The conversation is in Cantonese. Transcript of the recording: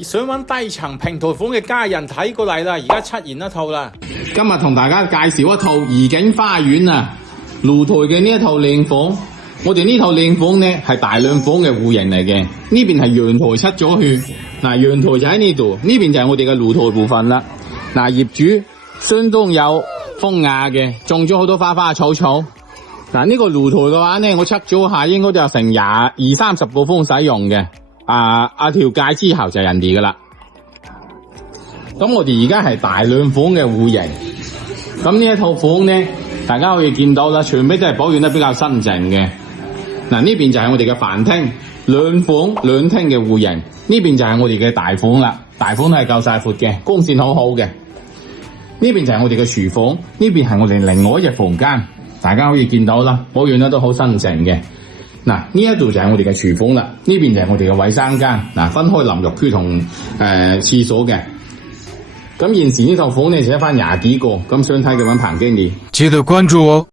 想揾低層平台款嘅家人睇過嚟啦，而家出現一套啦。今日同大家介紹一套怡景花園啊，露台嘅呢一套靚房。我哋呢套靚房呢係大兩房嘅戶型嚟嘅，呢邊係陽台出咗去，嗱陽台就喺呢度，呢邊就係我哋嘅露台部分啦。嗱業主相當有風雅嘅，種咗好多花花草草。嗱呢個露台嘅話呢，我測咗下，應該都有成20-30個風使用嘅。條界之後就係人哋噶啦。咁我哋而家係大兩房嘅戶型，咁呢一套房呢，大家可以見到啦，全部都係保養得比較新淨嘅。嗱呢邊就係我哋嘅飯廳，兩房兩廳嘅戶型，呢邊就係我哋嘅大房啦，大房都係夠晒闊嘅，光線好好嘅。呢邊就係我哋嘅廚房，呢邊係我哋另外一隻房間，大家可以見到啦，保養得都好新淨嘅。嗱呢一度就係我哋嘅廚房啦，呢邊就係我哋嘅衛生間，嗱分開淋浴區同廁所嘅。咁現時呢套房呢就得翻20幾個，咁想睇嘅揾彭經理。記得關注哦。